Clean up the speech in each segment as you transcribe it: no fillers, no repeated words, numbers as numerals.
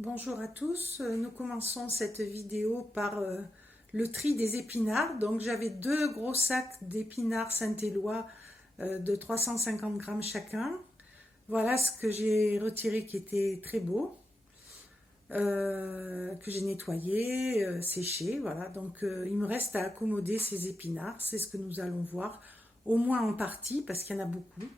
Bonjour à tous, nous commençons cette vidéo par le tri des épinards. Donc j'avais deux gros sacs d'épinards Saint-Éloi de 350 grammes chacun. Voilà ce que j'ai retiré qui était très beau, que j'ai nettoyé, séché. Voilà, donc il me reste à accommoder ces épinards, c'est ce que nous allons voir, au moins en partie parce qu'il y en a beaucoup.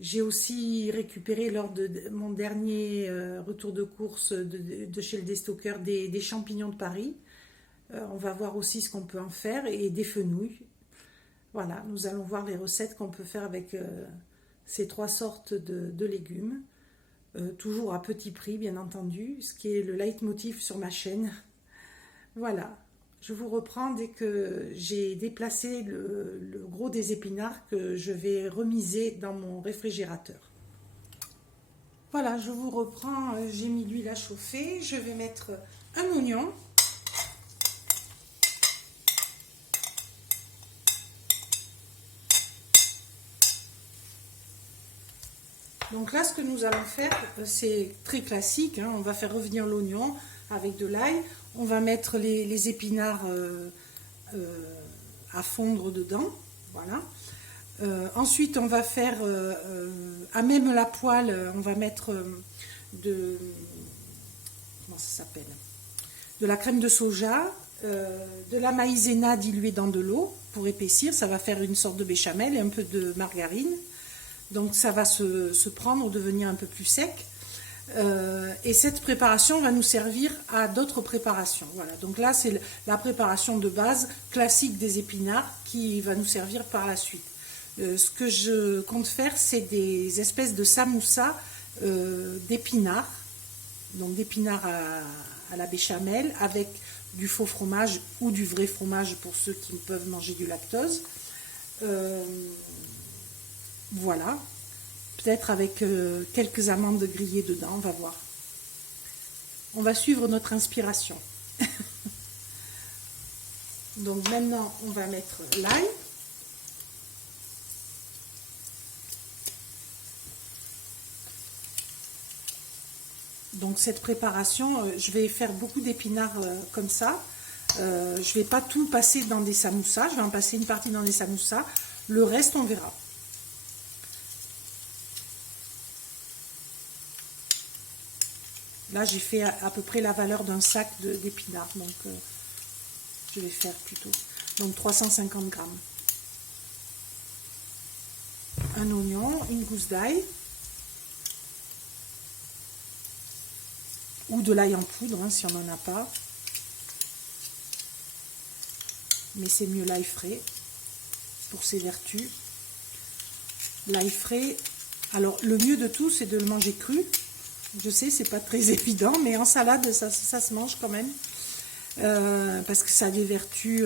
J'ai aussi récupéré lors de mon dernier retour de course de chez le déstockeur des champignons de Paris. On va voir aussi ce qu'on peut en faire et des fenouils. Voilà, nous allons voir les recettes qu'on peut faire avec ces trois sortes de légumes. Toujours à petit prix, bien entendu, ce qui est le leitmotiv sur ma chaîne. Voilà, je vous reprends dès que j'ai déplacé le gros des épinards que je vais remiser dans mon réfrigérateur. Voilà, je vous reprends, j'ai mis l'huile à chauffer, je vais mettre un oignon. Donc là, ce que nous allons faire, c'est très classique, hein, on va faire revenir l'oignon avec de l'ail, on va mettre les épinards à fondre dedans, voilà. Ensuite, on va faire à même la poêle, on va mettre comment ça s'appelle, de la crème de soja, de la maïzena diluée dans de l'eau pour épaissir, ça va faire une sorte de béchamel et un peu de margarine. Donc ça va se prendre, devenir un peu plus sec. Et cette préparation va nous servir à d'autres préparations. Voilà. Donc là, c'est la préparation de base classique des épinards qui va nous servir par la suite. Ce que je compte faire, c'est des espèces de samoussa d'épinards. Donc d'épinards à la béchamel avec du faux fromage ou du vrai fromage pour ceux qui peuvent manger du lactose. Voilà, peut-être avec quelques amandes grillées dedans, on va voir. On va suivre notre inspiration. Donc maintenant, on va mettre l'ail. Donc cette préparation, je vais faire beaucoup d'épinards comme ça. Je ne vais pas tout passer dans des samoussas, je vais en passer une partie dans des samoussas. Le reste, on verra. Là, j'ai fait à peu près la valeur d'un sac d'épinards, donc je vais faire plutôt. Donc 350 grammes. Un oignon, une gousse d'ail, ou de l'ail en poudre, hein, si on n'en a pas. Mais c'est mieux l'ail frais, pour ses vertus. L'ail frais, alors le mieux de tout, c'est de le manger cru. Je sais, c'est pas très évident, mais en salade, ça se mange quand même. Parce que ça a des vertus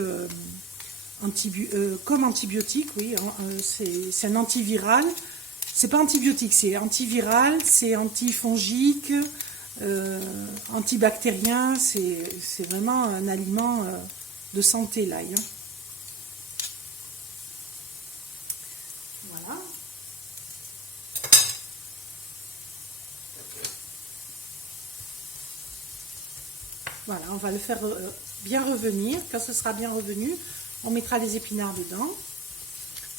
comme antibiotique, oui. C'est un antiviral. C'est pas antibiotique, c'est antiviral, c'est antifongique, antibactérien. C'est vraiment un aliment de santé, l'ail. Hein. Voilà. Voilà, on va le faire bien revenir. Quand ce sera bien revenu, on mettra les épinards dedans.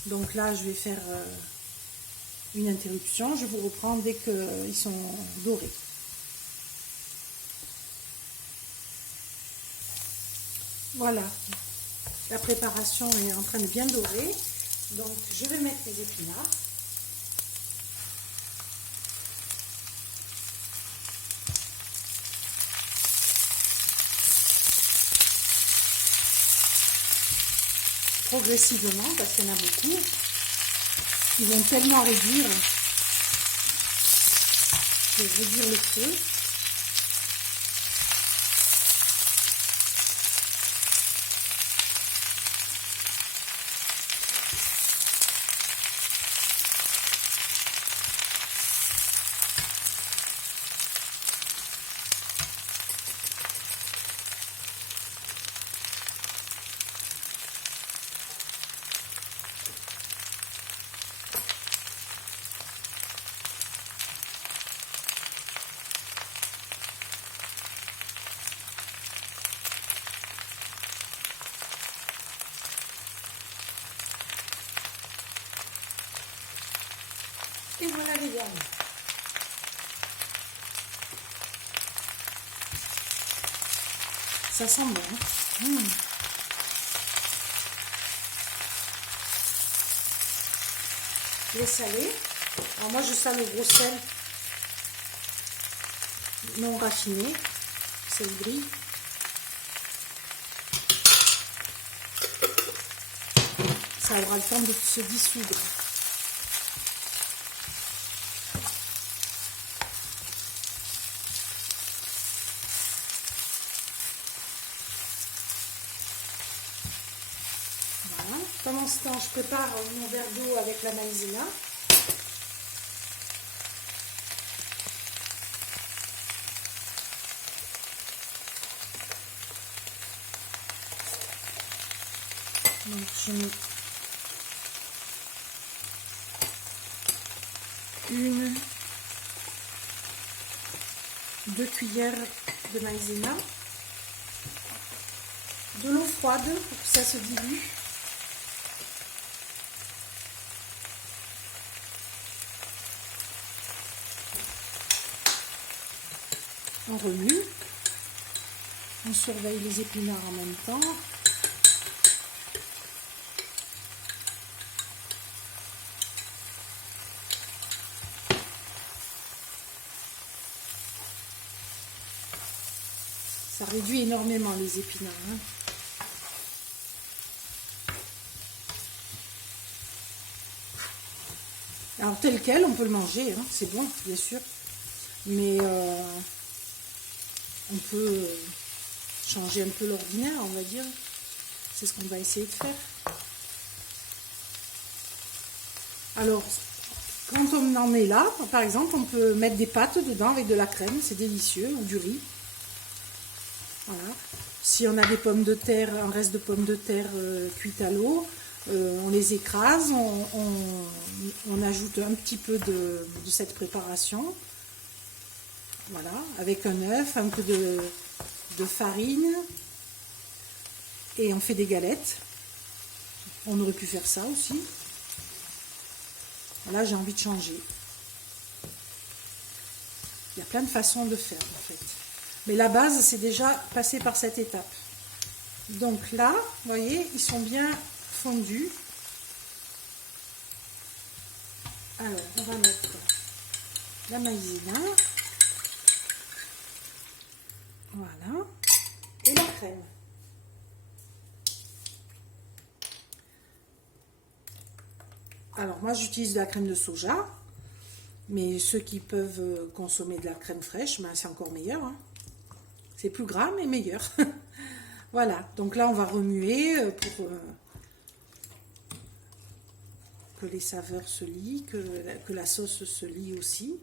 Donc là, je vais faire une interruption. Je vous reprends dès qu'ils sont dorés. Voilà, la préparation est en train de bien dorer. Donc, je vais mettre les épinards. Progressivement, parce qu'il y en a beaucoup. Ils vont tellement réduire. Je vais réduire le feu. Voilà les gars. Ça sent bon. Les salés. Alors moi je sale au gros sel non raffiné, sel gris. Ça aura le temps de se dissoudre. Voilà. Pendant ce temps, je prépare mon verre d'eau avec la maïzena. Donc je mets deux cuillères de maïzena, de l'eau froide pour que ça se dilue. On remue, on surveille les épinards en même temps. Ça réduit énormément les épinards. Hein. Alors tel quel, on peut le manger, hein. C'est bon, bien sûr. Mais on peut changer un peu l'ordinaire, on va dire. C'est ce qu'on va essayer de faire. Alors, quand on en est là, par exemple, on peut mettre des pâtes dedans avec de la crème, c'est délicieux, ou du riz. Voilà. Si on a des pommes de terre, un reste de pommes de terre cuites à l'eau, on les écrase, on ajoute un petit peu de cette préparation. Voilà, avec un œuf, un peu de farine, et on fait des galettes. On aurait pu faire ça aussi. Là, j'ai envie de changer. Il y a plein de façons de faire, en fait. Mais la base, c'est déjà passer par cette étape. Donc là, vous voyez, ils sont bien fondus. Alors, on va mettre la maïzena. Voilà. Et la crème. Alors, moi, j'utilise de la crème de soja. Mais ceux qui peuvent consommer de la crème fraîche, ben, c'est encore meilleur. Hein. C'est plus gras, mais meilleur. Voilà. Donc là, on va remuer pour que les saveurs se lient, que la sauce se lie aussi.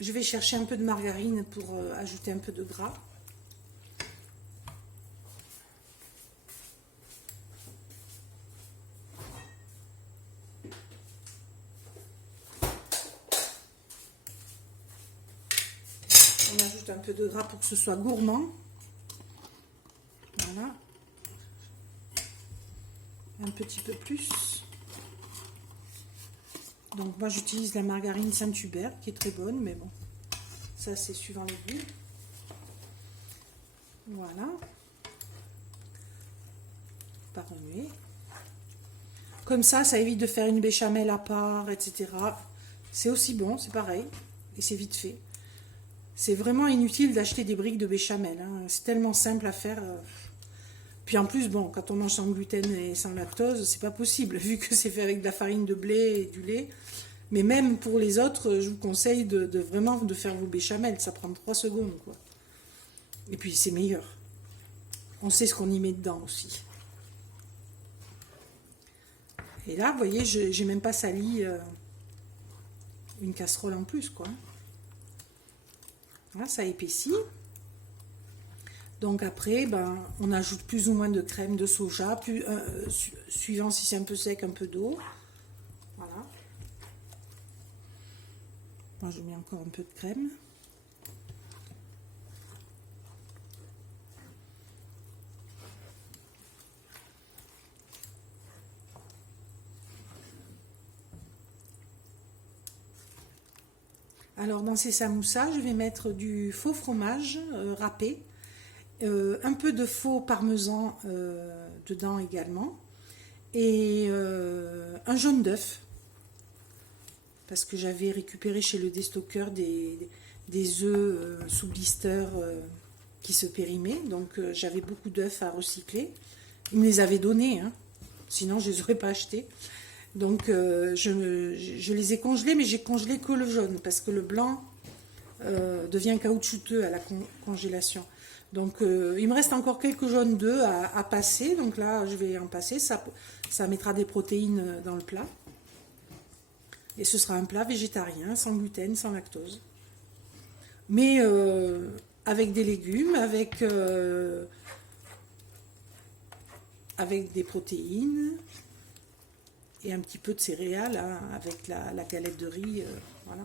Je vais chercher un peu de margarine pour ajouter un peu de gras. On ajoute un peu de gras pour que ce soit gourmand. Voilà. Un petit peu plus. Donc moi j'utilise la margarine Saint-Hubert qui est très bonne, mais bon, ça c'est suivant les goûts. Voilà. Pas remuer. Comme ça évite de faire une béchamel à part, etc. C'est aussi bon, c'est pareil, et c'est vite fait. C'est vraiment inutile d'acheter des briques de béchamel, hein. C'est tellement simple à faire. Puis en plus, bon, quand on mange sans gluten et sans lactose, c'est pas possible, vu que c'est fait avec de la farine de blé et du lait. Mais même pour les autres, je vous conseille de vraiment de faire vos béchamel. Ça prend 3 secondes, quoi. Et puis c'est meilleur. On sait ce qu'on y met dedans aussi. Et là, vous voyez, j'ai même pas sali une casserole en plus, quoi. Là, ça épaissit. Donc après, ben, on ajoute plus ou moins de crème de soja, suivant si c'est un peu sec, un peu d'eau. Voilà. Moi, je mets encore un peu de crème. Alors dans ces samoussas, je vais mettre du faux fromage râpé, un peu de faux parmesan dedans également, et un jaune d'œuf, parce que j'avais récupéré chez le déstockeur des œufs sous blister qui se périmaient, donc j'avais beaucoup d'œufs à recycler. Ils me les avaient donnés, hein. Sinon je ne les aurais pas achetés. Donc je les ai congelés, mais j'ai congelé que le jaune, parce que le blanc devient caoutchouteux à la congélation. Donc il me reste encore quelques jaunes d'œufs à passer, donc là je vais en passer, ça mettra des protéines dans le plat. Et ce sera un plat végétarien, sans gluten, sans lactose. Mais avec des légumes, avec des protéines et un petit peu de céréales, hein, avec la galette de riz, voilà.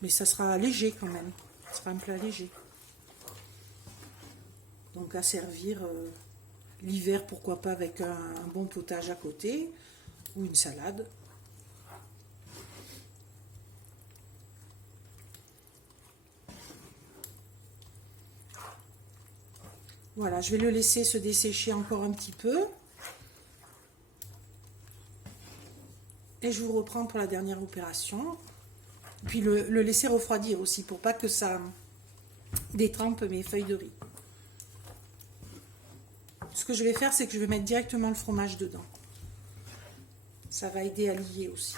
Mais ça sera léger quand même, ce sera un plat léger. Donc à servir l'hiver, pourquoi pas avec un bon potage à côté ou une salade. Voilà, je vais le laisser se dessécher encore un petit peu. Et je vous reprends pour la dernière opération. Puis le laisser refroidir aussi, pour pas que ça détrempe mes feuilles de riz. Ce que je vais faire, c'est que je vais mettre directement le fromage dedans. Ça va aider à lier aussi.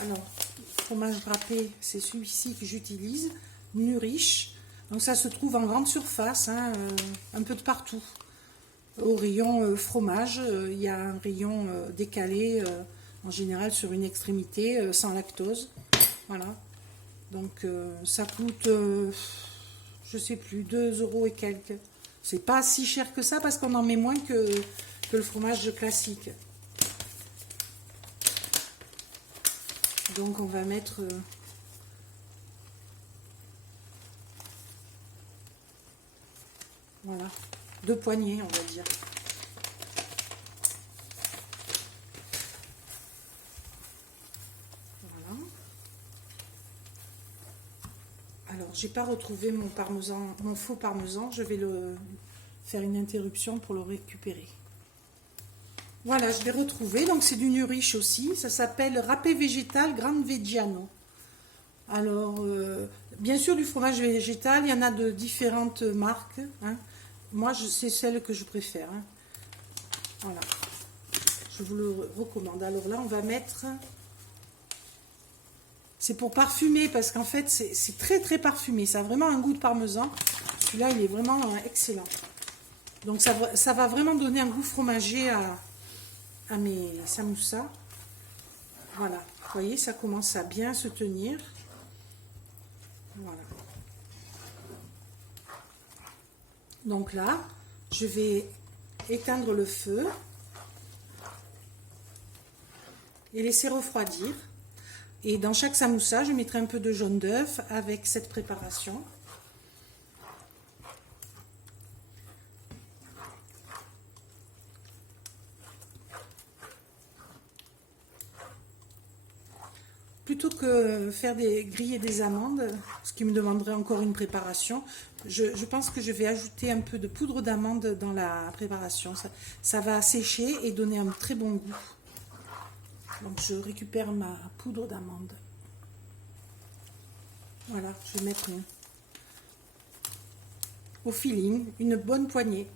Alors, fromage râpé, c'est celui-ci que j'utilise, Nurish. Donc ça se trouve en grande surface, hein, un peu de partout. Au rayon fromage, il y a un rayon décalé, en général sur une extrémité, sans lactose. Voilà. Donc ça coûte, je sais plus, 2 euros et quelques. C'est pas si cher que ça parce qu'on en met moins que le fromage classique. Donc on va mettre voilà, 2 poignées, on va dire. Voilà. Alors, j'ai pas retrouvé mon parmesan, mon faux parmesan. Je vais faire une interruption pour le récupérer. Voilà, je l'ai retrouvé. Donc c'est du Nurish aussi. Ça s'appelle râpé végétal Grande Veggiano. Alors, bien sûr, du fromage végétal, il y en a de différentes marques, hein. Moi, c'est celle que je préfère, hein. Voilà. Je vous le recommande. Alors là, on va mettre... C'est pour parfumer, parce qu'en fait, c'est très très parfumé. Ça a vraiment un goût de parmesan. Celui-là, il est vraiment excellent. Donc ça va vraiment donner un goût fromager à mes samoussas. Voilà. Vous voyez, ça commence à bien se tenir. Voilà. Donc là, je vais éteindre le feu et laisser refroidir. Et dans chaque samoussa, je mettrai un peu de jaune d'œuf avec cette préparation. Plutôt que faire griller des amandes, ce qui me demanderait encore une préparation, je pense que je vais ajouter un peu de poudre d'amande dans la préparation. Ça va sécher et donner un très bon goût. Donc je récupère ma poudre d'amande. Voilà, je vais mettre au feeling une bonne poignée.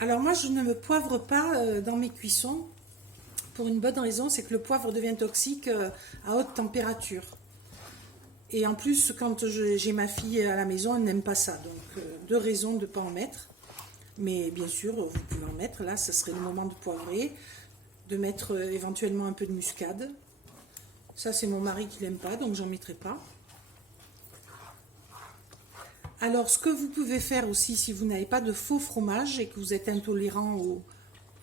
Alors moi, je ne me poivre pas dans mes cuissons pour une bonne raison, c'est que le poivre devient toxique à haute température. Et en plus, quand j'ai ma fille à la maison, elle n'aime pas ça. Donc, deux raisons de ne pas en mettre. Mais bien sûr, vous pouvez en mettre. Là, ce serait le moment de poivrer, de mettre éventuellement un peu de muscade. Ça, c'est mon mari qui l'aime pas, donc j'en mettrai pas. Alors, ce que vous pouvez faire aussi, si vous n'avez pas de faux fromage et que vous êtes intolérant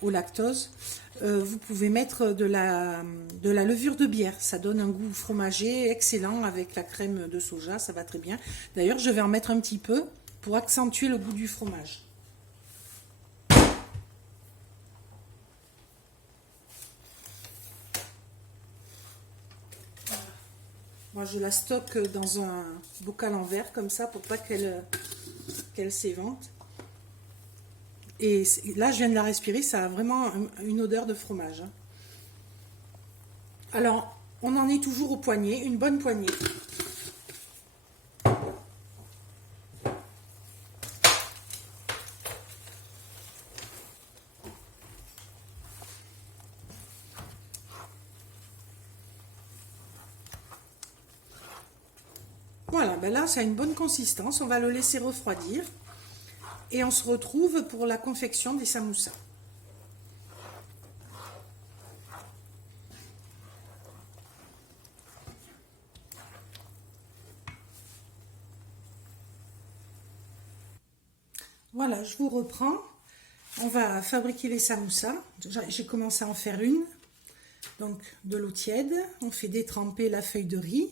au lactose, vous pouvez mettre de la levure de bière. Ça donne un goût fromager excellent avec la crème de soja, ça va très bien. D'ailleurs, je vais en mettre un petit peu pour accentuer le goût du fromage. Moi, je la stocke dans un bocal en verre comme ça pour pas qu'elle s'évente. Et là, je viens de la respirer, ça a vraiment une odeur de fromage. Alors, on en est toujours au poignet, une bonne poignée. Voilà, ben là, ça a une bonne consistance. On va le laisser refroidir. Et on se retrouve pour la confection des samoussas. Voilà, je vous reprends. On va fabriquer les samoussas. J'ai commencé à en faire une. Donc, de l'eau tiède. On fait détremper la feuille de riz.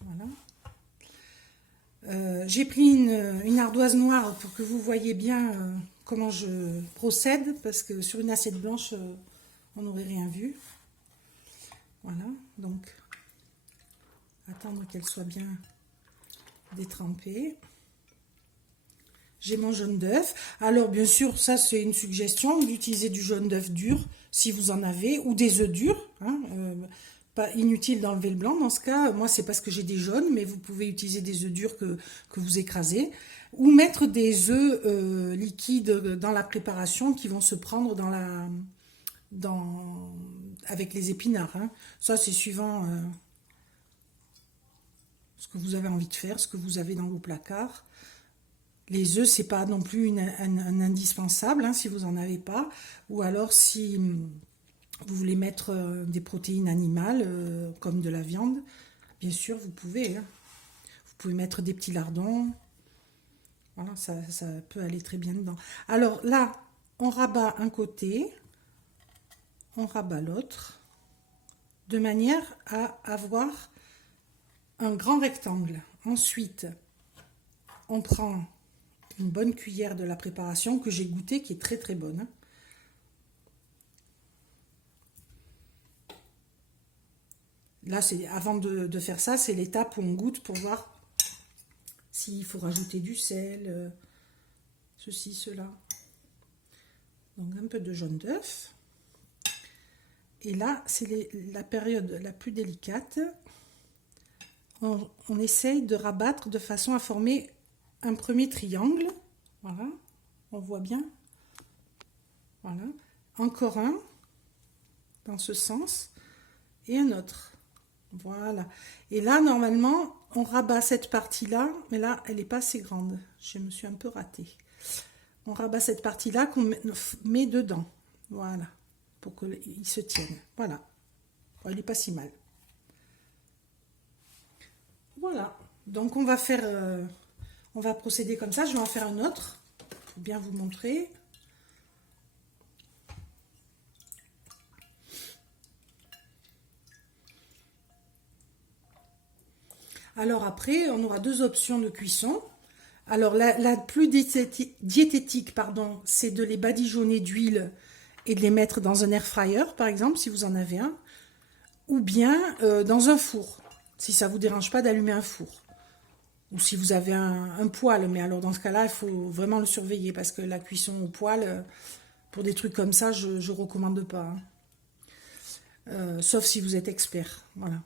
Voilà. J'ai pris une ardoise noire pour que vous voyez bien comment je procède, parce que sur une assiette blanche, on n'aurait rien vu. Voilà, donc, attendre qu'elle soit bien détrempée. J'ai mon jaune d'œuf. Alors, bien sûr, ça, c'est une suggestion d'utiliser du jaune d'œuf dur, si vous en avez, ou des œufs durs, hein, pas inutile d'enlever le blanc. Dans ce cas, moi, c'est parce que j'ai des jaunes, mais vous pouvez utiliser des œufs durs que vous écrasez. Ou mettre des œufs liquides dans la préparation qui vont se prendre avec les épinards. Hein. Ça, c'est suivant ce que vous avez envie de faire, ce que vous avez dans vos placards. Les œufs, c'est pas non plus un indispensable, hein, si vous n'en avez pas. Ou alors, si vous voulez mettre des protéines animales, comme de la viande, bien sûr, vous pouvez. Hein. Vous pouvez mettre des petits lardons. Voilà, ça peut aller très bien dedans. Alors là, on rabat un côté, on rabat l'autre, de manière à avoir un grand rectangle. Ensuite, on prend une bonne cuillère de la préparation que j'ai goûtée, qui est très très bonne. Là, avant de faire ça, c'est l'étape où on goûte pour voir s'il faut rajouter du sel, ceci, cela. Donc un peu de jaune d'œuf. Et là, c'est la période la plus délicate. On essaye de rabattre de façon à former un premier triangle. Voilà, on voit bien. Voilà, encore un dans ce sens et un autre. Voilà. Et là, normalement, on rabat cette partie-là, mais là, elle n'est pas assez grande. Je me suis un peu ratée. On rabat cette partie-là qu'on met dedans. Voilà. Pour qu'il se tienne. Voilà. Bon, il n'est pas si mal. Voilà. Donc, on va faire... on va procéder comme ça. Je vais en faire un autre pour bien vous montrer. Alors après, on aura deux options de cuisson. Alors la plus diététique, pardon, c'est de les badigeonner d'huile et de les mettre dans un air fryer, par exemple, si vous en avez un, ou bien dans un four, si ça ne vous dérange pas d'allumer un four. Ou si vous avez un poêle, mais alors dans ce cas-là, il faut vraiment le surveiller, parce que la cuisson au poêle, pour des trucs comme ça, je ne recommande pas. Hein. Sauf si vous êtes expert. Voilà.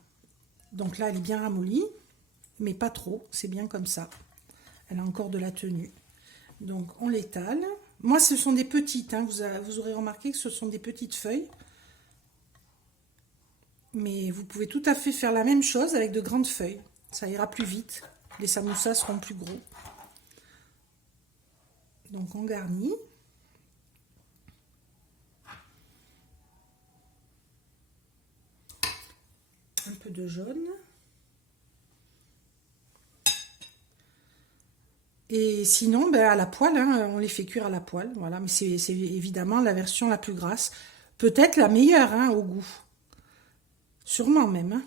Donc là, elle est bien ramollie. Mais pas trop, c'est bien comme ça. Elle a encore de la tenue. Donc, on l'étale. Moi, ce sont des petites, hein. Vous aurez remarqué que ce sont des petites feuilles. Mais vous pouvez tout à fait faire la même chose avec de grandes feuilles. Ça ira plus vite. Les samoussas seront plus gros. Donc on garnit. Un peu de jaune. Et sinon, ben, à la poêle, hein, on les fait cuire à la poêle. Voilà, mais c'est évidemment la version la plus grasse. Peut-être la meilleure hein, au goût. Sûrement même. Hein.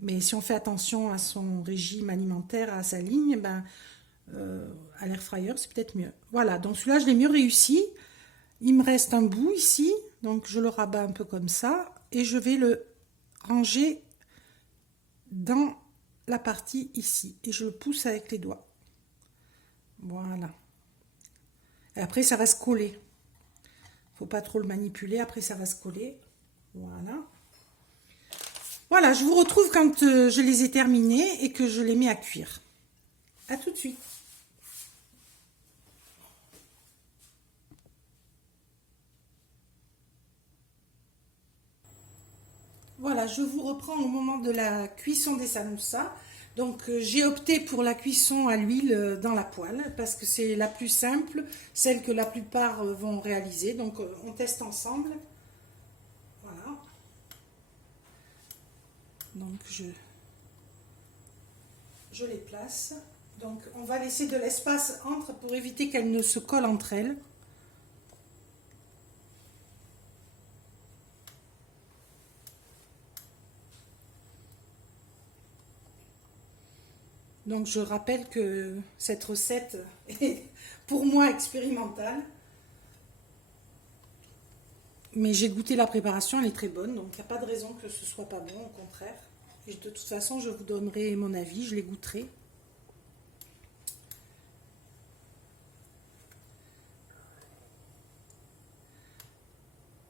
Mais si on fait attention à son régime alimentaire, à sa ligne, ben, à l'air fryer, c'est peut-être mieux. Voilà, donc celui-là, je l'ai mieux réussi. Il me reste un bout ici. Donc je le rabats un peu comme ça. Et je vais le ranger dans la partie ici. Et je le pousse avec les doigts. Voilà. Et après, ça va se coller. Faut pas trop le manipuler. Après, ça va se coller. Voilà. Voilà, je vous retrouve quand je les ai terminés et que je les mets à cuire. À tout de suite. Voilà, je vous reprends au moment de la cuisson des samoussas. Donc j'ai opté pour la cuisson à l'huile dans la poêle parce que c'est la plus simple, celle que la plupart vont réaliser. Donc on teste ensemble. Voilà. Donc je les place. Donc on va laisser de l'espace entre pour éviter qu'elles ne se collent entre elles. Donc je rappelle que cette recette est pour moi expérimentale. Mais j'ai goûté la préparation, elle est très bonne, donc il n'y a pas de raison que ce soit pas bon, au contraire. Et de toute façon, je vous donnerai mon avis, je les goûterai.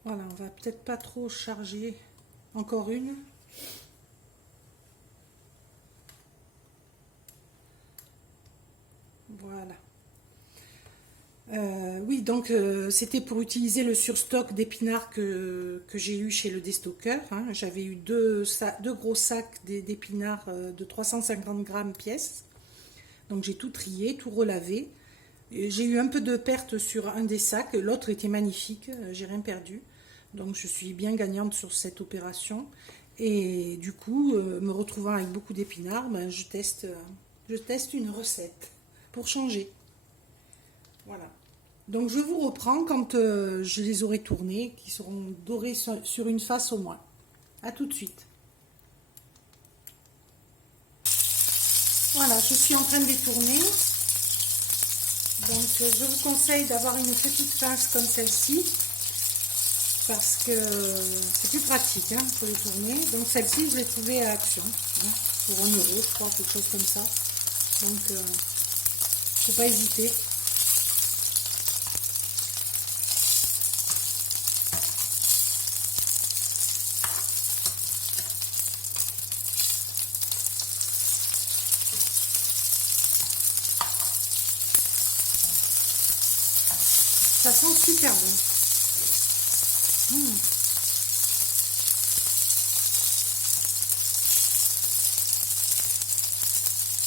Voilà, on va peut-être pas trop charger. Encore une. Voilà. Oui, donc c'était pour utiliser le surstock d'épinards que j'ai eu chez le déstockeur. Hein. J'avais eu deux gros sacs d'épinards de 350 grammes pièce. Donc j'ai tout trié, tout relavé. J'ai eu un peu de perte sur un des sacs, l'autre était magnifique, j'ai rien perdu. Donc je suis bien gagnante sur cette opération. Et du coup, me retrouvant avec beaucoup d'épinards, ben, je teste une recette pour changer. Voilà. Donc je vous reprends quand je les aurai tournés, qui seront dorés sur une face au moins. A tout de suite. Voilà, je suis en train de les tourner. Donc je vous conseille d'avoir une petite pince comme celle-ci, parce que c'est plus pratique hein, pour les tourner. Donc celle-ci, je l'ai trouvée à Action, hein, pour 1 euro, je crois, quelque chose comme ça. Donc il ne faut pas hésiter. Ça sent super bon.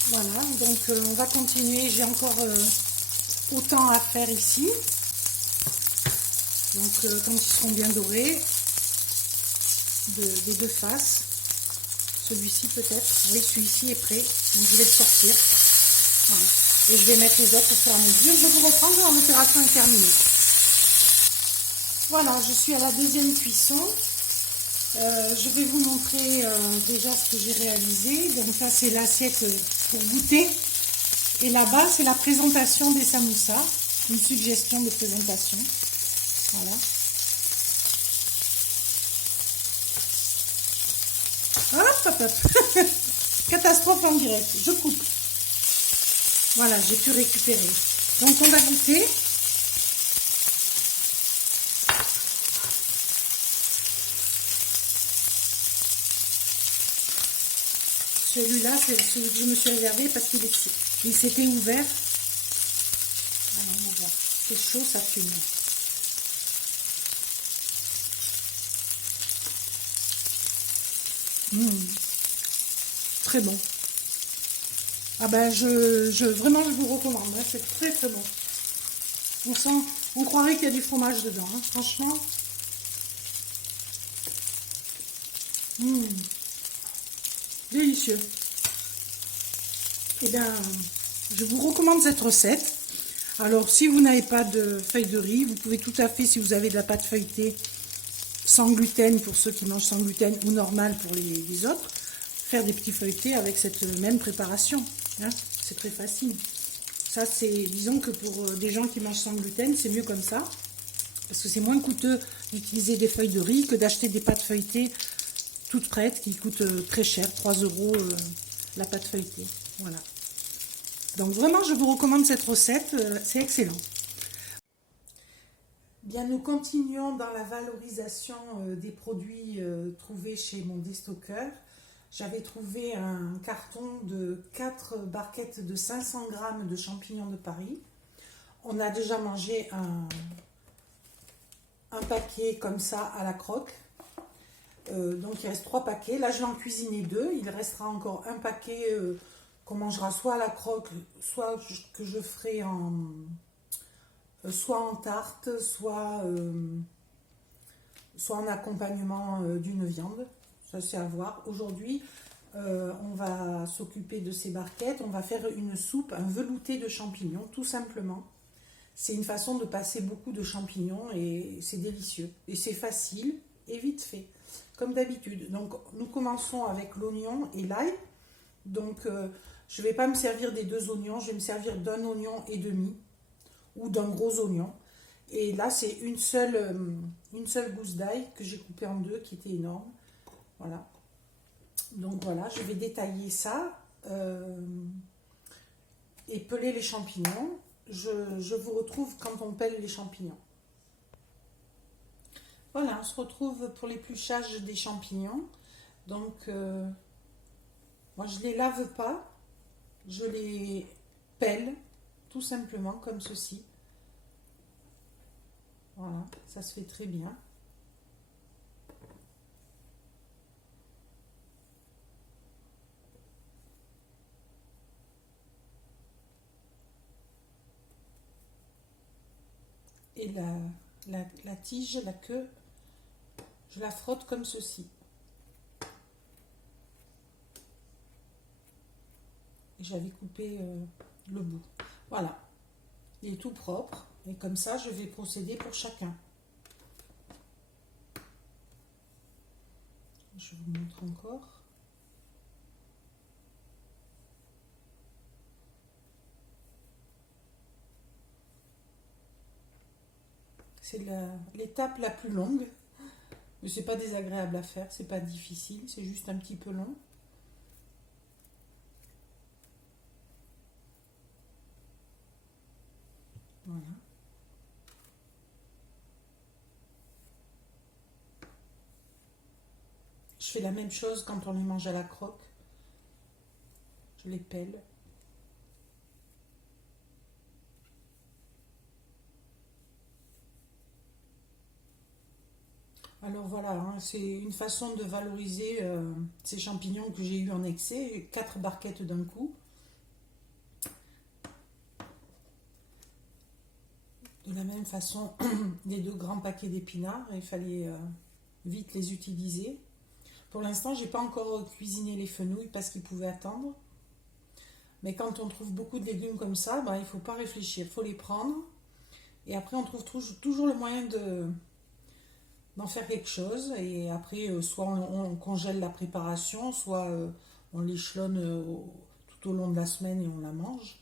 Voilà, donc on va continuer. J'ai encore autant à faire ici. Donc quand ils seront bien dorés, des deux faces. Celui-ci peut-être. Oui, celui-ci est prêt. Donc je vais le sortir. Voilà. Et je vais mettre les autres au fur et à mesure. Je vous reprends quand l'opération est terminée. Voilà, je suis à la deuxième cuisson. Je vais vous montrer déjà ce que j'ai réalisé. Donc ça, c'est l'assiette pour goûter. Et là-bas, c'est la présentation des samoussas. Une suggestion de présentation. Voilà. Hop, hop, hop. Catastrophe en direct. Je coupe. Voilà, j'ai pu récupérer. Donc on va goûter. Celui-là, c'est celui que je me suis réservé parce qu'il s'était ouvert. Alors, on va voir. C'est chaud, ça fume. Très bon. Ah ben, vraiment, je vous recommande. Hein, c'est très très bon. On sent, on croirait qu'il y a du fromage dedans. Hein, franchement. Délicieux. Eh bien, je vous recommande cette recette. Alors, si vous n'avez pas de feuilles de riz, vous pouvez tout à fait, si vous avez de la pâte feuilletée, sans gluten pour ceux qui mangent sans gluten ou normal pour les autres, faire des petits feuilletés avec cette même préparation. Hein, c'est très facile. Ça, c'est, disons que pour des gens qui mangent sans gluten, c'est mieux comme ça. Parce que c'est moins coûteux d'utiliser des feuilles de riz que d'acheter des pâtes feuilletées toutes prêtes qui coûtent très cher, 3 € la pâte feuilletée. Voilà. Donc vraiment, je vous recommande cette recette, c'est excellent. Bien, nous continuons dans la valorisation des produits trouvés chez mon déstockeur. J'avais trouvé un carton de 4 barquettes de 500 grammes de champignons de Paris. On a déjà mangé un paquet comme ça à la croque. Donc il reste 3 paquets. Là, je vais en cuisiner 2. Il restera encore un paquet qu'on mangera soit à la croque, soit que je ferai soit en tarte, soit en accompagnement d'une viande. Ça, c'est à voir. Aujourd'hui, on va s'occuper de ces barquettes. On va faire une soupe, un velouté de champignons, tout simplement. C'est une façon de passer beaucoup de champignons et c'est délicieux. Et c'est facile et vite fait, comme d'habitude. Donc, nous commençons avec l'oignon et l'ail. Donc, je ne vais pas me servir des 2 oignons, je vais me servir d'un oignon et demi ou d'un gros oignon. Et là, c'est une seule gousse d'ail que j'ai coupée en 2 qui était énorme. Voilà. Donc voilà, je vais détailler ça et peler les champignons. Je vous retrouve quand on pèle les champignons. Voilà, on se retrouve pour l'épluchage des champignons. Donc, moi je ne les lave pas, je les pèle tout simplement comme ceci. Voilà, ça se fait très bien. Et la tige, la queue, je la frotte comme ceci. Et j'avais coupé le bout. Voilà, il est tout propre. Et comme ça, je vais procéder pour chacun. Je vous montre encore. C'est l'étape la plus longue. Mais c'est pas désagréable à faire, c'est pas difficile, c'est juste un petit peu long. Voilà. Je fais la même chose quand on les mange à la croque. Je les pèle. Alors voilà, hein, c'est une façon de valoriser ces champignons que j'ai eu en excès. 4 barquettes d'un coup. De la même façon, les 2 grands paquets d'épinards, il fallait vite les utiliser. Pour l'instant, j'ai pas encore cuisiné les fenouils parce qu'ils pouvaient attendre. Mais quand on trouve beaucoup de légumes comme ça, ben, il ne faut pas réfléchir, il faut les prendre. Et après, on trouve toujours le moyen d'en faire quelque chose. Et après, soit on congèle la préparation, soit on l'échelonne tout au long de la semaine et on la mange.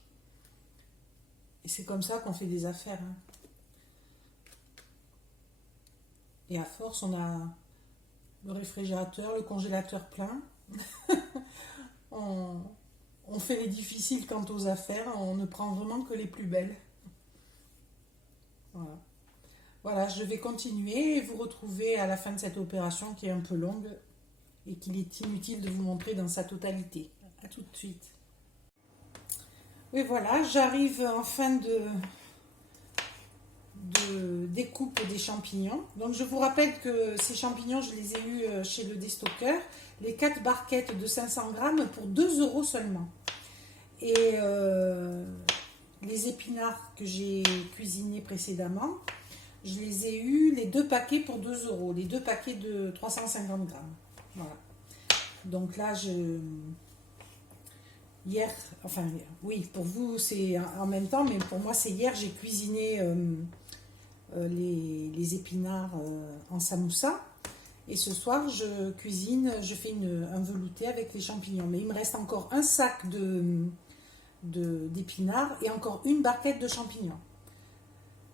Et c'est comme ça qu'on fait des affaires. Hein. Et à force, on a le réfrigérateur, le congélateur plein. on fait les difficiles quant aux affaires, on ne prend vraiment que les plus belles. Voilà. Voilà, je vais continuer et vous retrouver à la fin de cette opération qui est un peu longue et qu'il est inutile de vous montrer dans sa totalité. A tout de suite. Oui, voilà, j'arrive en fin de découpe des champignons. Donc je vous rappelle que ces champignons, je les ai eus chez le déstockeur. Les 4 barquettes de 500 grammes pour 2 € seulement. Et les épinards que j'ai cuisinés précédemment, je les ai eus les 2 paquets pour 2 €. Les 2 paquets de 350 grammes. Voilà. Donc là, hier, enfin oui, pour vous c'est en même temps, mais pour moi c'est hier, j'ai cuisiné les épinards en samoussa. Et ce soir, je cuisine, je fais un velouté avec les champignons. Mais il me reste encore un sac d'épinards et encore une barquette de champignons.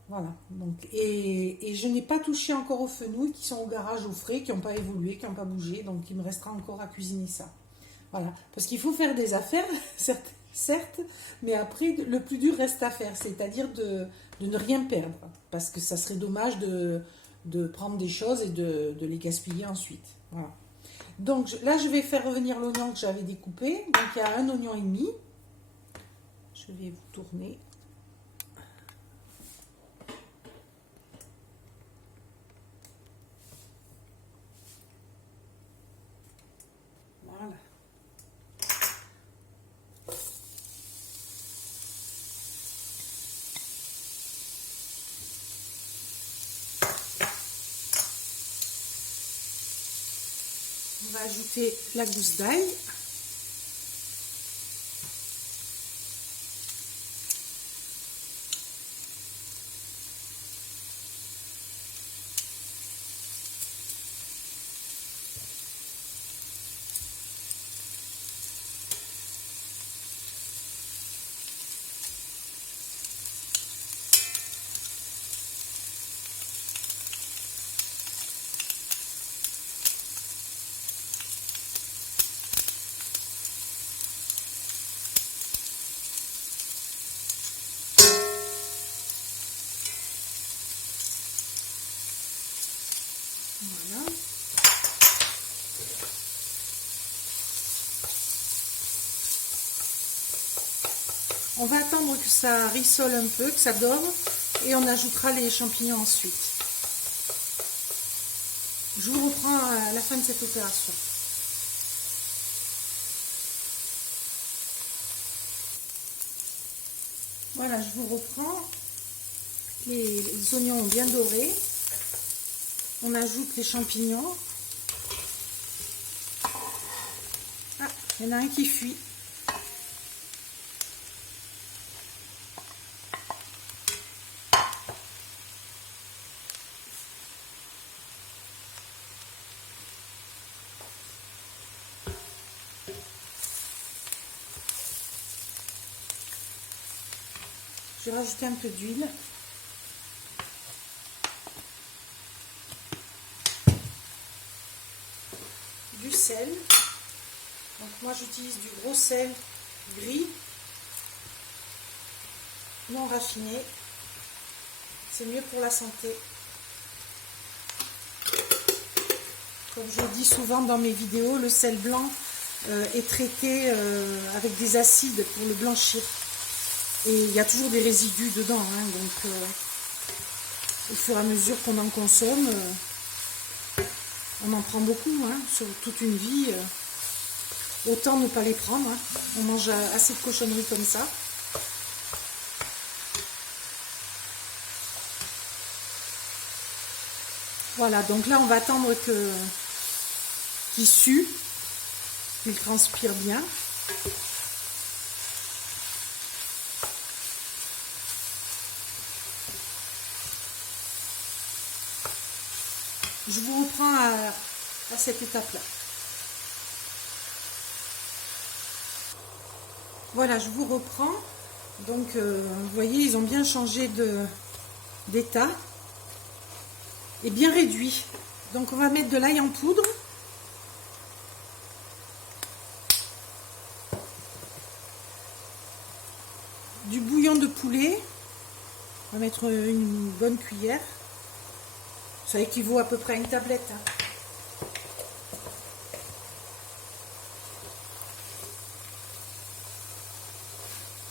Voilà. Donc, et je n'ai pas touché encore aux fenouils qui sont au garage au frais, qui n'ont pas évolué, qui n'ont pas bougé. Donc il me restera encore à cuisiner ça. Voilà. Parce qu'il faut faire des affaires, certes, mais après, le plus dur reste à faire. C'est-à-dire de ne rien perdre. Parce que ça serait dommage de prendre des choses et de les gaspiller ensuite. Voilà. Donc là, je vais faire revenir l'oignon que j'avais découpé. Donc il y a 1 oignon et demi. Je vais vous tourner. Voilà. On va ajouter la gousse d'ail. Voilà. On va attendre que ça rissole un peu, que ça dore, et on ajoutera les champignons ensuite. Je vous reprends à la fin de cette opération. Voilà, je vous reprends. Les oignons bien dorés. On ajoute les champignons. Ah, il y en a un qui fuit. Je vais rajouter un peu d'huile. Du sel. Donc moi j'utilise du gros sel gris, non raffiné. C'est mieux pour la santé. Comme je le dis souvent dans mes vidéos, le sel blanc est traité avec des acides pour le blanchir. Et il y a toujours des résidus dedans, hein, donc au fur et à mesure qu'on en consomme, on en prend beaucoup, hein, sur toute une vie. Autant ne pas les prendre, hein. On mange assez de cochonneries comme ça. Voilà, donc là on va attendre qu'il sue, qu'il transpire bien. Je vous reprends à cette étape-là. Voilà, je vous reprends. Donc, vous voyez, ils ont bien changé d'état et bien réduit. Donc, on va mettre de l'ail en poudre. Du bouillon de poulet. On va mettre une bonne cuillère. Ça équivaut à peu près à une tablette. Hein.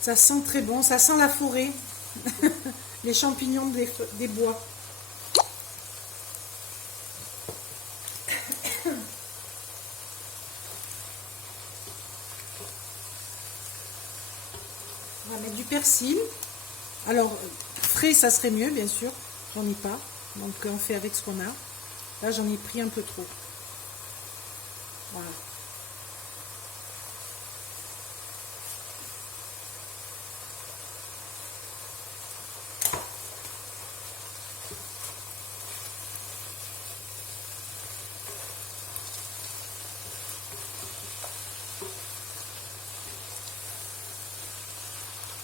Ça sent très bon, ça sent la forêt. les champignons des bois. On va mettre du persil. Alors, frais, ça serait mieux, bien sûr. J'en ai pas. Donc, on fait avec ce qu'on a. Là, j'en ai pris un peu trop. Voilà.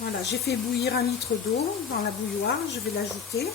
Voilà, j'ai fait bouillir 1 litre d'eau dans la bouilloire, je vais l'ajouter.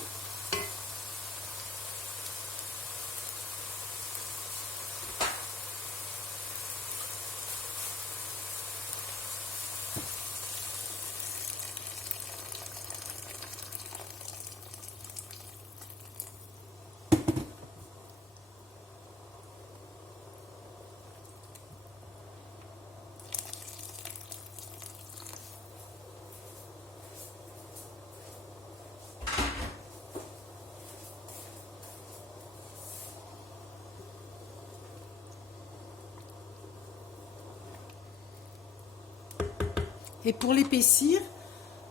Et pour l'épaissir,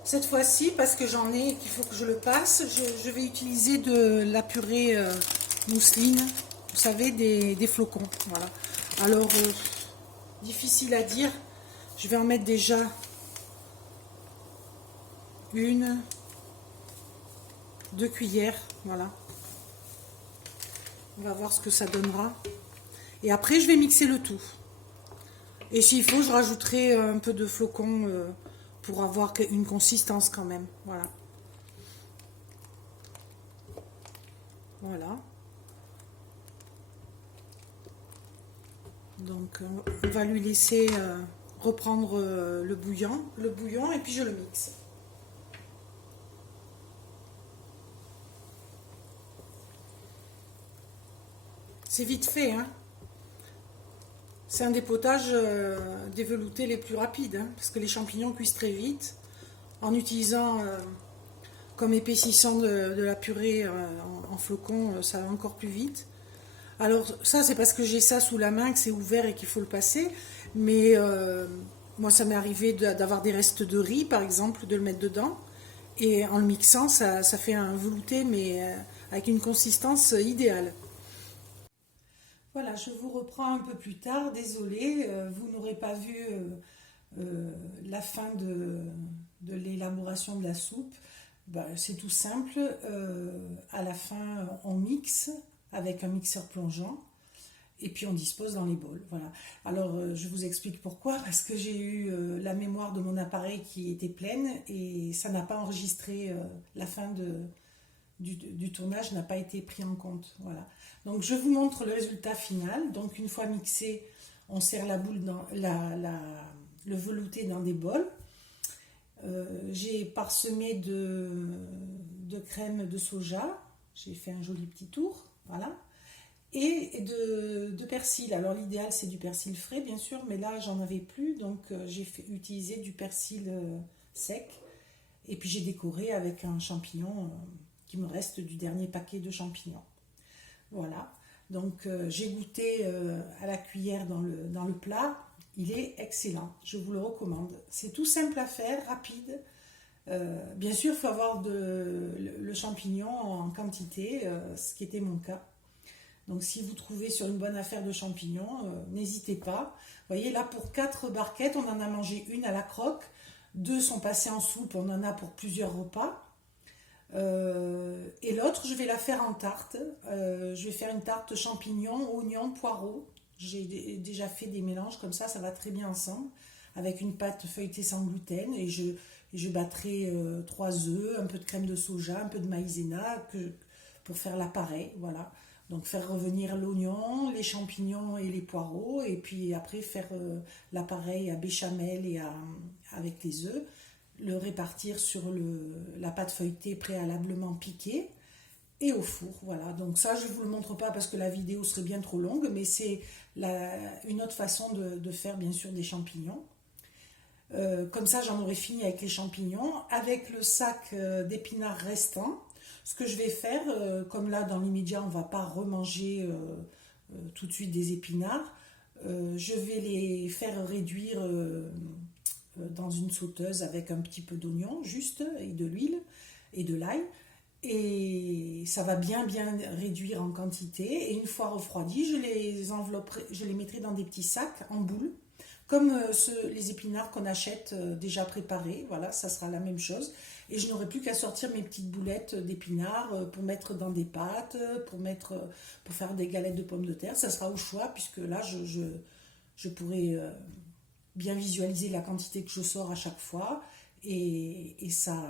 cette fois-ci, parce que j'en ai, qu'il faut que je le passe, je vais utiliser de la purée mousseline, vous savez, des flocons. Voilà. Alors, difficile à dire, je vais en mettre déjà 1, 2 cuillères, voilà. On va voir ce que ça donnera. Et après, je vais mixer le tout. Et s'il faut, je rajouterai un peu de flocons pour avoir une consistance quand même. Voilà. Voilà. Donc, on va lui laisser reprendre le bouillon et puis je le mixe. C'est vite fait, hein. C'est un des potages déveloutés les plus rapides, hein, parce que les champignons cuisent très vite. En utilisant comme épaississant de la purée en flocons, ça va encore plus vite. Alors ça, c'est parce que j'ai ça sous la main, que c'est ouvert et qu'il faut le passer. Mais moi, ça m'est arrivé d'avoir des restes de riz, par exemple, de le mettre dedans. Et en le mixant, ça fait un velouté, mais avec une consistance idéale. Voilà, je vous reprends un peu plus tard, désolée, vous n'aurez pas vu la fin de l'élaboration de la soupe. Ben, c'est tout simple, à la fin on mixe avec un mixeur plongeant et puis on dispose dans les bols. Voilà. Alors je vous explique pourquoi, parce que j'ai eu la mémoire de mon appareil qui était pleine et ça n'a pas enregistré la fin du tournage n'a pas été pris en compte. Voilà. Donc je vous montre le résultat final. Donc une fois mixé, on sert la boule dans le velouté dans des bols. J'ai parsemé de crème de soja. J'ai fait un joli petit tour. Voilà. Et de persil. Alors l'idéal c'est du persil frais bien sûr, mais là j'en avais plus, donc j'ai utilisé du persil sec. Et puis j'ai décoré avec un champignon qui me reste du dernier paquet de champignons. Voilà, donc j'ai goûté à la cuillère dans le plat, il est excellent, je vous le recommande. C'est tout simple à faire, rapide. Bien sûr, il faut avoir le champignon en quantité, ce qui était mon cas. Donc si vous trouvez sur une bonne affaire de champignons, n'hésitez pas. Vous voyez, là pour 4 barquettes, on en a mangé une à la croque, 2 sont passées en soupe, on en a pour plusieurs repas. Et l'autre, je vais la faire en tarte. Je vais faire une tarte champignons, oignons, poireaux. J'ai déjà fait des mélanges comme ça va très bien ensemble. Avec une pâte feuilletée sans gluten. Et je battrai 3 œufs, un peu de crème de soja, un peu de maïzena pour faire l'appareil. Voilà. Donc faire revenir l'oignon, les champignons et les poireaux. Et puis après faire l'appareil à béchamel et avec les œufs. Le répartir sur la pâte feuilletée préalablement piquée et au four. Voilà, donc ça je ne vous le montre pas parce que la vidéo serait bien trop longue, mais c'est une autre façon de faire bien sûr des champignons. Comme ça, j'en aurai fini avec les champignons. Avec le sac d'épinards restant, ce que je vais faire, comme là, dans l'immédiat, on ne va pas remanger tout de suite des épinards, je vais les faire réduire dans une sauteuse avec un petit peu d'oignon, juste, et de l'huile et de l'ail. Et ça va bien réduire en quantité. Et une fois refroidis, je les envelopperai, je les mettrai dans des petits sacs en boule, comme les épinards qu'on achète déjà préparés. Voilà, ça sera la même chose. Et je n'aurai plus qu'à sortir mes petites boulettes d'épinards pour mettre dans des pâtes, pour faire des galettes de pommes de terre. Ça sera au choix, puisque là, je pourrai bien visualiser la quantité que je sors à chaque fois. Et ça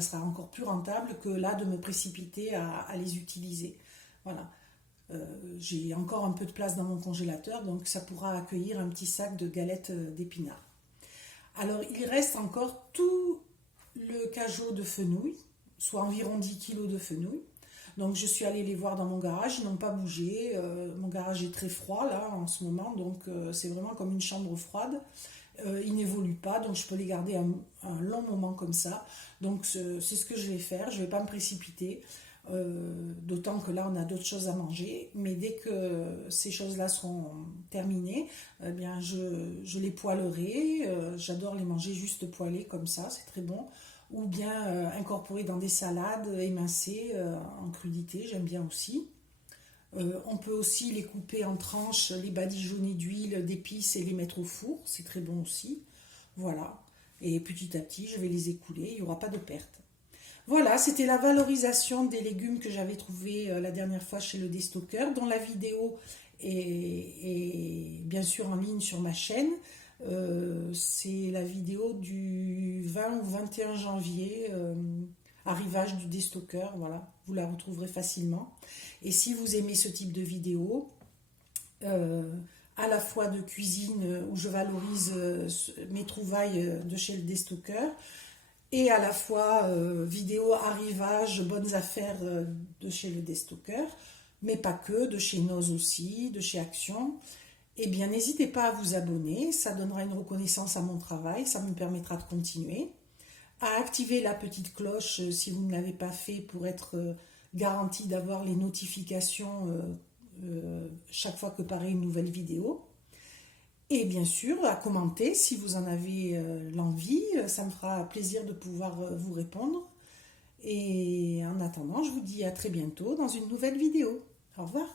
sera encore plus rentable que là de me précipiter à les utiliser. Voilà. J'ai encore un peu de place dans mon congélateur, donc ça pourra accueillir un petit sac de galettes d'épinards. Alors, il reste encore tout le cajot de fenouil, soit environ 10 kg de fenouil. Donc, je suis allée les voir dans mon garage, ils n'ont pas bougé. Mon garage est très froid là en ce moment, donc c'est vraiment comme une chambre froide. Ils n'évoluent pas, donc je peux les garder un long moment comme ça. Donc c'est ce que je vais faire, je ne vais pas me précipiter, d'autant que là on a d'autres choses à manger. Mais dès que ces choses-là seront terminées, eh bien je les poêlerai. J'adore les manger juste poêlés comme ça, c'est très bon. Ou bien incorporer dans des salades émincées en crudité, j'aime bien aussi. On peut aussi les couper en tranches, les badigeonner d'huile, d'épices et les mettre au four. C'est très bon aussi. Voilà. Et petit à petit, je vais les écouler. Il n'y aura pas de perte. Voilà, c'était la valorisation des légumes que j'avais trouvé la dernière fois chez le Déstocker, dont la vidéo est bien sûr en ligne sur ma chaîne. C'est la vidéo du 20 ou 21 janvier. Arrivage du Déstocker, voilà, vous la retrouverez facilement. Et si vous aimez ce type de vidéo, à la fois de cuisine où je valorise mes trouvailles de chez le Déstocker, et à la fois vidéo arrivage, bonnes affaires de chez le Déstocker, mais pas que, de chez Noz aussi, de chez Action, eh bien n'hésitez pas à vous abonner, ça donnera une reconnaissance à mon travail, ça me permettra de continuer. À activer la petite cloche si vous ne l'avez pas fait pour être garanti d'avoir les notifications chaque fois que paraît une nouvelle vidéo. Et bien sûr, à commenter si vous en avez l'envie, ça me fera plaisir de pouvoir vous répondre. Et en attendant, je vous dis à très bientôt dans une nouvelle vidéo. Au revoir.